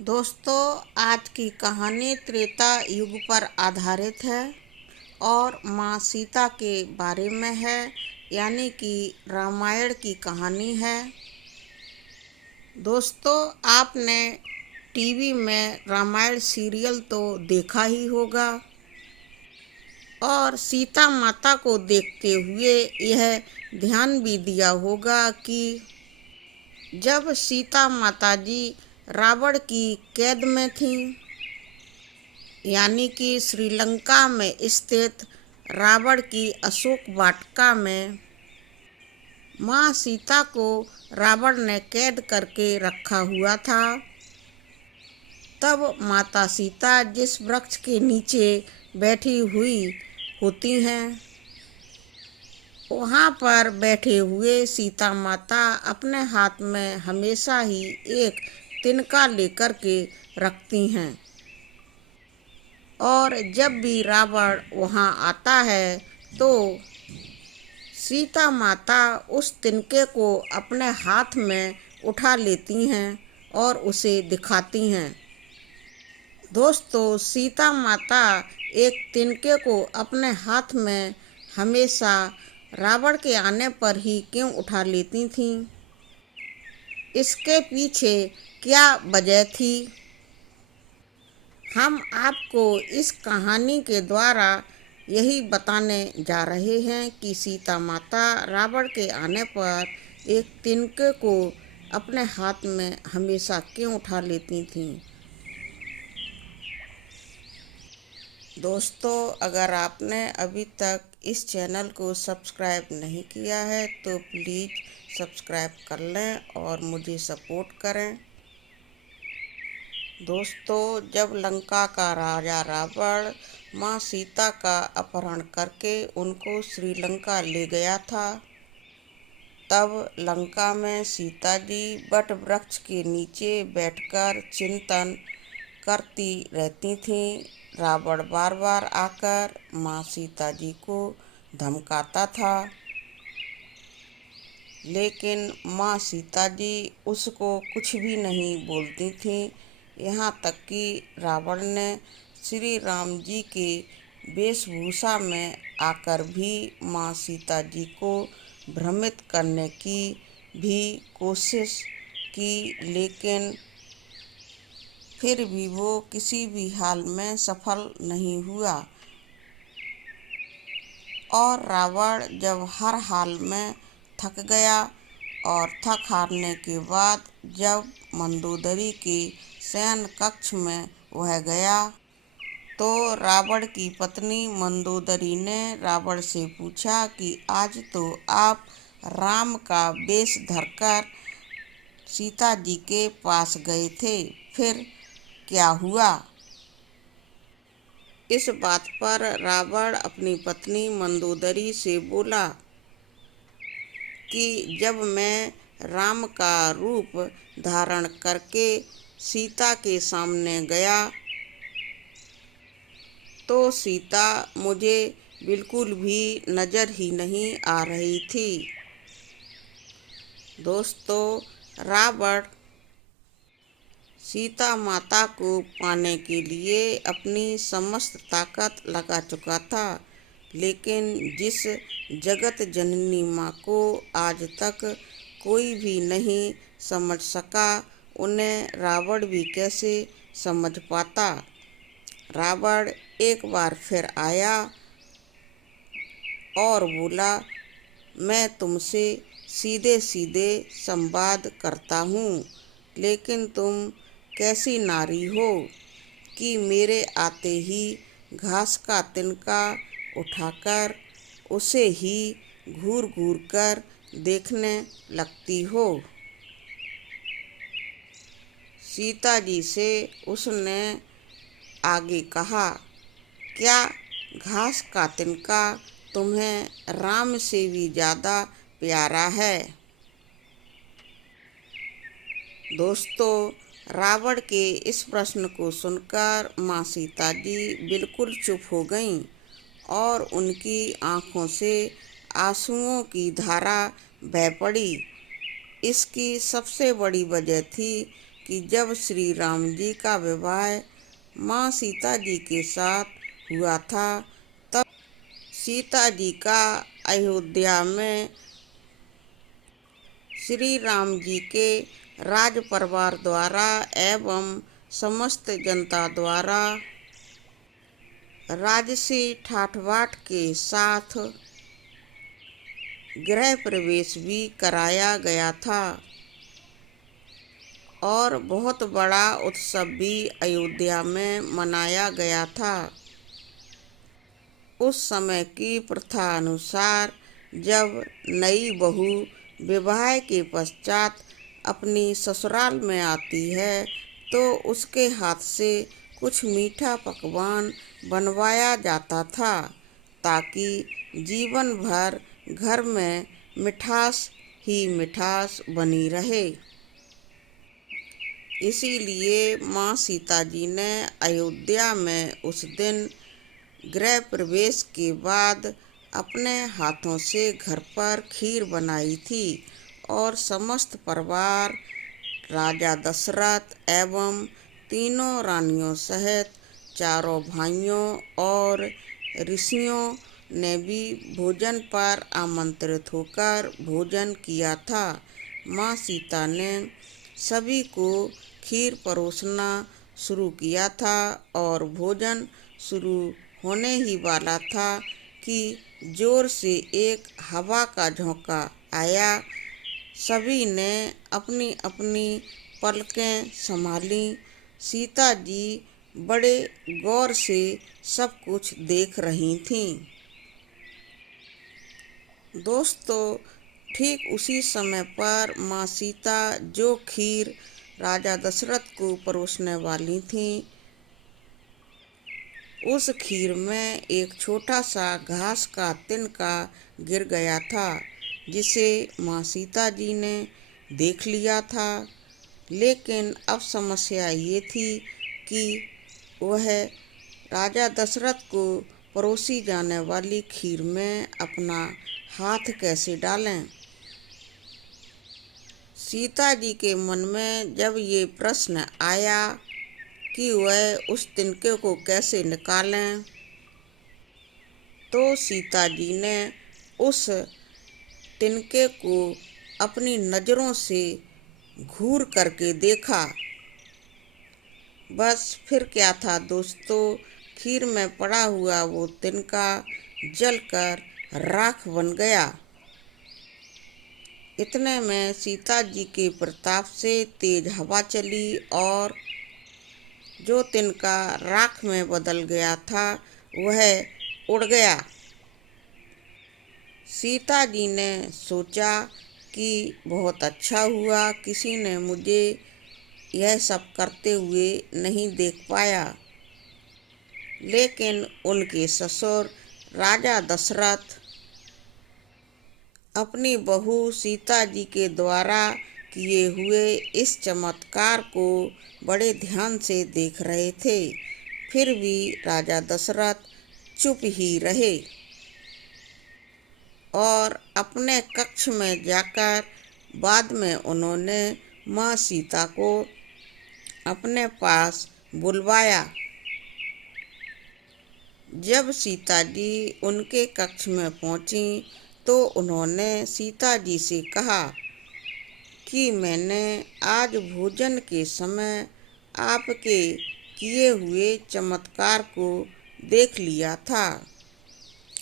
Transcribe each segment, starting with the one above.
दोस्तों, आज की कहानी त्रेता युग पर आधारित है और माँ सीता के बारे में है, यानी कि रामायण की कहानी है। दोस्तों, आपने टीवी में रामायण सीरियल तो देखा ही होगा और सीता माता को देखते हुए यह ध्यान भी दिया होगा कि जब सीता माता जी रावण की कैद में थीं, यानी कि श्रीलंका में स्थित रावण की अशोक वाटिका में माँ सीता को रावण ने कैद करके रखा हुआ था, तब माता सीता जिस वृक्ष के नीचे बैठी हुई होती हैं, वहाँ पर बैठे हुए सीता माता अपने हाथ में हमेशा ही एक तिनका लेकर के रखती हैं और जब भी रावण वहाँ आता है तो सीता माता उस तिनके को अपने हाथ में उठा लेती हैं और उसे दिखाती हैं। दोस्तों, सीता माता एक तिनके को अपने हाथ में हमेशा रावण के आने पर ही क्यों उठा लेती थीं? इसके पीछे क्या वजह थी? हम आपको इस कहानी के द्वारा यही बताने जा रहे हैं कि सीता माता रावण के आने पर एक तिनके को अपने हाथ में हमेशा क्यों उठा लेती थीं। दोस्तों, अगर आपने अभी तक इस चैनल को सब्सक्राइब नहीं किया है तो प्लीज़ सब्सक्राइब कर लें और मुझे सपोर्ट करें। दोस्तों, जब लंका का राजा रावण माँ सीता का अपहरण करके उनको श्रीलंका ले गया था, तब लंका में सीता जी वट वृक्ष के नीचे बैठकर चिंतन करती रहती थीं। रावण बार बार आकर माँ सीता जी को धमकाता था, लेकिन माँ सीता जी उसको कुछ भी नहीं बोलती थीं। यहाँ तक कि रावण ने श्री राम जी के वेशभूषा में आकर भी माँ सीता जी को भ्रमित करने की भी कोशिश की, लेकिन फिर भी वो किसी भी हाल में सफल नहीं हुआ और रावण जब हर हाल में थक गया और थक हारने के बाद जब मंदोदरी के शयन कक्ष में वह गया तो रावण की पत्नी मंदोदरी ने रावण से पूछा कि आज तो आप राम का वेश धरकर सीता जी के पास गए थे, फिर क्या हुआ? इस बात पर रावण अपनी पत्नी मंदोदरी से बोला कि जब मैं राम का रूप धारण करके सीता के सामने गया तो सीता मुझे बिल्कुल भी नज़र ही नहीं आ रही थी। दोस्तों, रावण सीता माता को पाने के लिए अपनी समस्त ताकत लगा चुका था, लेकिन जिस जगत जननी माँ को आज तक कोई भी नहीं समझ सका, उन्हें रावण भी कैसे समझ पाता। रावण एक बार फिर आया और बोला, मैं तुमसे सीधे सीधे संवाद करता हूँ, लेकिन तुम कैसी नारी हो कि मेरे आते ही घास का तिनका उठाकर उसे ही घूर घूर कर देखने लगती हो। सीता जी से उसने आगे कहा, क्या घास का तिनका तुम्हें राम से भी ज़्यादा प्यारा है? दोस्तों, रावण के इस प्रश्न को सुनकर माँ सीता जी बिल्कुल चुप हो गईं और उनकी आँखों से आंसुओं की धारा बह पड़ी। इसकी सबसे बड़ी वजह थी कि जब श्री राम जी का विवाह माँ सीता जी के साथ हुआ था, तब सीता जी का अयोध्या में श्री राम जी के राज परिवार द्वारा एवं समस्त जनता द्वारा राजसी ठाठ बाट के साथ गृह प्रवेश भी कराया गया था और बहुत बड़ा उत्सव भी अयोध्या में मनाया गया था। उस समय की प्रथा अनुसार जब नई बहू विवाह के पश्चात अपनी ससुराल में आती है तो उसके हाथ से कुछ मीठा पकवान बनवाया जाता था ताकि जीवन भर घर में मिठास ही मिठास बनी रहे। इसीलिए माँ सीता जी ने अयोध्या में उस दिन गृह प्रवेश के बाद अपने हाथों से घर पर खीर बनाई थी और समस्त परिवार राजा दशरथ एवं तीनों रानियों सहित चारों भाइयों और ऋषियों ने भी भोजन पर आमंत्रित होकर भोजन किया था। माँ सीता ने सभी को खीर परोसना शुरू किया था और भोजन शुरू होने ही वाला था कि जोर से एक हवा का झोंका आया। सभी ने अपनी अपनी पलकें संभाली। सीता जी बड़े गौर से सब कुछ देख रही थीं। दोस्तों, ठीक उसी समय पर माँ सीता जो खीर राजा दशरथ को परोसने वाली थीं, उस खीर में एक छोटा सा घास का तिनका गिर गया था जिसे माँ सीता जी ने देख लिया था। लेकिन अब समस्या ये थी कि वह राजा दशरथ को परोसी जाने वाली खीर में अपना हाथ कैसे डालें। सीता जी के मन में जब ये प्रश्न आया कि वह उस तिनके को कैसे निकालें, तो सीता जी ने उस तिनके को अपनी नज़रों से घूर करके देखा। बस फिर क्या था दोस्तों, खीर में पड़ा हुआ वो तिनका जलकर राख बन गया। इतने में सीता जी के प्रताप से तेज हवा चली और जो तिनका राख में बदल गया था वह उड़ गया। सीता जी ने सोचा कि बहुत अच्छा हुआ किसी ने मुझे यह सब करते हुए नहीं देख पाया। लेकिन उनके ससुर राजा दशरथ अपनी बहू सीता जी के द्वारा किए हुए इस चमत्कार को बड़े ध्यान से देख रहे थे। फिर भी राजा दशरथ चुप ही रहे और अपने कक्ष में जाकर बाद में उन्होंने माँ सीता को अपने पास बुलवाया। जब सीता जी उनके कक्ष में पहुंची तो उन्होंने सीता जी से कहा कि मैंने आज भोजन के समय आपके किए हुए चमत्कार को देख लिया था।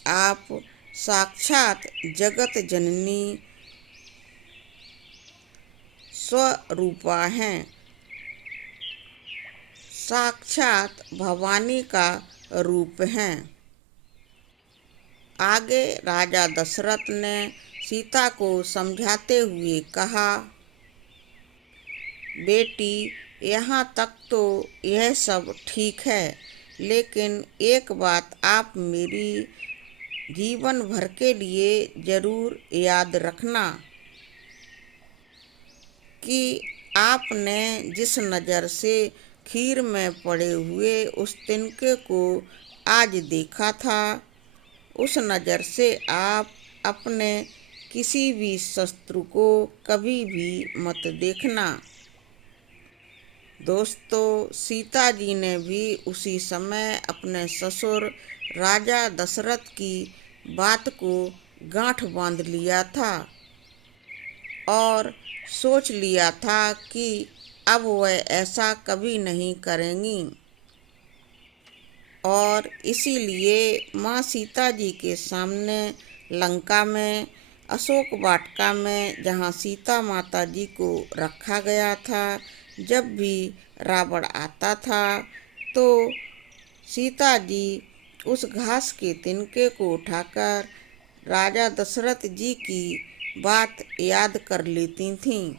आप साक्षात जगत जननी स्वरूपा हैं, साक्षात भवानी का रूप हैं। आगे राजा दशरथ ने सीता को समझाते हुए कहा, बेटी, यहाँ तक तो यह सब ठीक है, लेकिन एक बात आप मेरी जीवन भर के लिए जरूर याद रखना कि आपने जिस नज़र से खीर में पड़े हुए उस तिनके को आज देखा था, उस नज़र से आप अपने किसी भी शत्रु को कभी भी मत देखना। दोस्तों, सीता जी ने भी उसी समय अपने ससुर राजा दशरथ की बात को गांठ बांध लिया था और सोच लिया था कि अब वह ऐसा कभी नहीं करेंगी। और इसीलिए माँ सीता जी के सामने लंका में अशोक वाटिका में, जहाँ सीता माता जी को रखा गया था, जब भी रावण आता था तो सीता जी उस घास के तिनके को उठाकर राजा दशरथ जी की बात याद कर लेती थीं।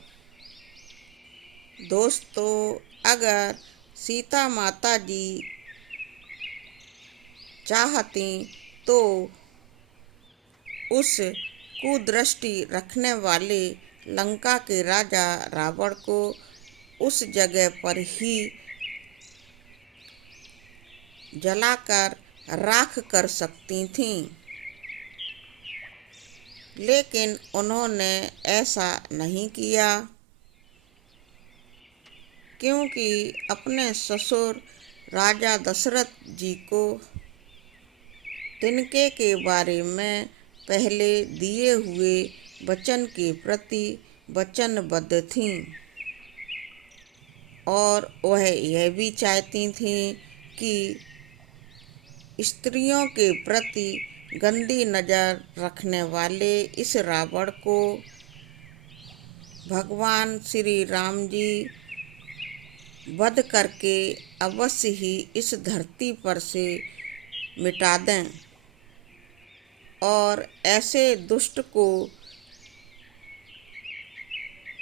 दोस्तों, अगर सीता माता जी चाहती तो उस कुदृष्टि रखने वाले लंका के राजा रावण को उस जगह पर ही जलाकर राख कर सकती थीं, लेकिन उन्होंने ऐसा नहीं किया, क्योंकि अपने ससुर राजा दशरथ जी को तिनके के बारे में पहले दिए हुए वचन के प्रति वचनबद्ध थीं और वह यह भी चाहती थीं कि स्त्रियों के प्रति गंदी नज़र रखने वाले इस रावण को भगवान श्री राम जी वध करके अवश्य ही इस धरती पर से मिटा दें और ऐसे दुष्ट को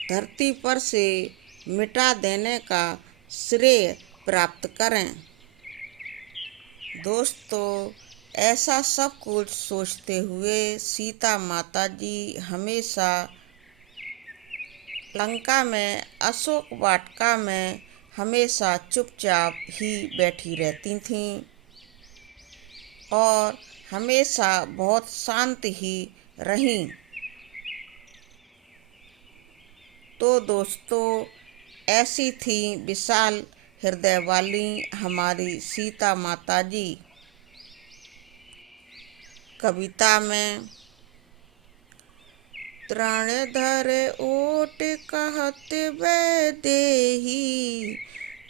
धरती पर से मिटा देने का श्रेय प्राप्त करें। दोस्तों, ऐसा सब कुछ सोचते हुए सीता माता जी हमेशा लंका में अशोक वाटिका में हमेशा चुपचाप ही बैठी रहती थीं और हमेशा बहुत शांत ही रहीं। तो दोस्तों, ऐसी थी विशाल हृदय वाली हमारी सीता माता जी। कविता में तृणधर ओट कहत वैदेही,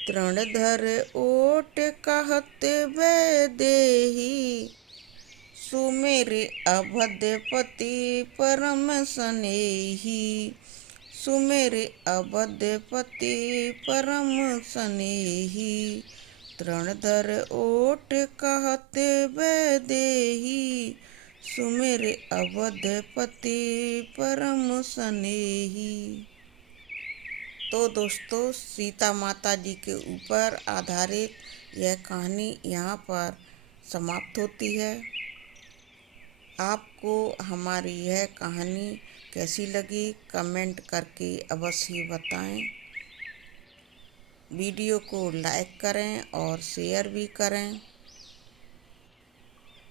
तृणधर ओट कहत वैदेही, सुमेर अवधपति परम स्नेही, सुमेर अवधपति परम स्नेही, तृणधर ओट कहत वैदेही, सुमेर अवधपति परम स्नेही। तो दोस्तों, सीता माता जी के ऊपर आधारित यह कहानी यहाँ पर समाप्त होती है। आपको हमारी यह कहानी कैसी लगी कमेंट करके अवश्य बताएं। वीडियो को लाइक करें और शेयर भी करें।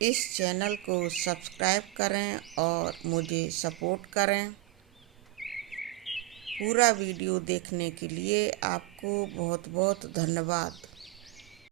इस चैनल को सब्सक्राइब करें और मुझे सपोर्ट करें। पूरा वीडियो देखने के लिए आपको बहुत बहुत धन्यवाद।